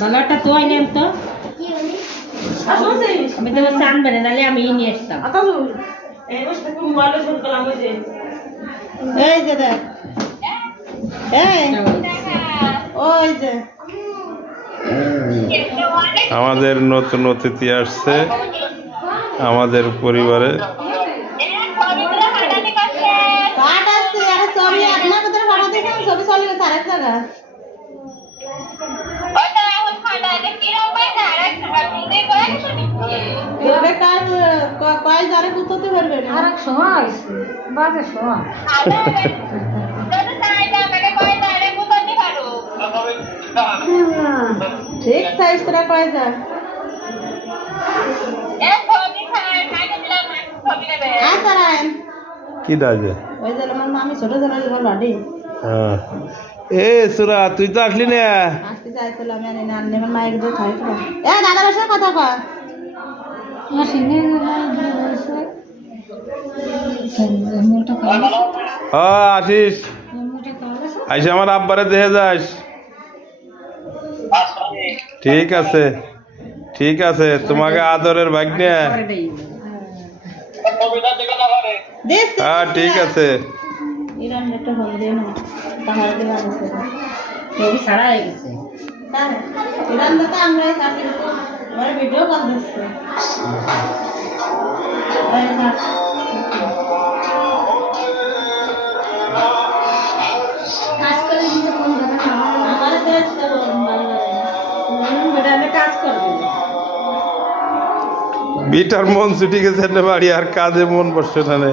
বালাটা তো আইলাম তো আমি তো চান বেড়ে নালে আমি নিয়ে আসতাম এই যে দেখ এই ওই যে আমাদের নতুন অতিথি আসছে আমাদের পরিবারে। পাট আসছে আর ছবি আপনার কোথায় পাঠাতে দিন ছবি চলে গেছে আরেক জায়গা কয় জারে কুততে পারবে না আরেক সময় আছে বাজে সময় ঠিক সাইজ তোরা কয় যা কি দাজে ওই যে আমার মামি ছোট জন তোমার বাড়ি এ সুরা তুই তো আসলি না। আসতে চাইছিলাম আমি আনলে আমার মায়ের দুধ খাইতো এ দাদার সাথে কথা কয় আসিস আইসে আমার আব্বারে দেখে যাস। ঠিক আছে ঠিক আছে তোমাকে আদরের ভাগ্নে। হ্যাঁ ঠিক আছে। ইরান একটা ফোন দিয়ে না তাহার দিন আসছে ছবি ছাড়া হয়ে গেছে ইরান তো আমরাই থাকি আমার ভিডিও কল দিচ্ছে কাজ করে দিতে ফোন করে আমার দেশ কাজ করবে বিটার মন ছুটি গেছে বাড়ি আর কাজে মন বসছে না।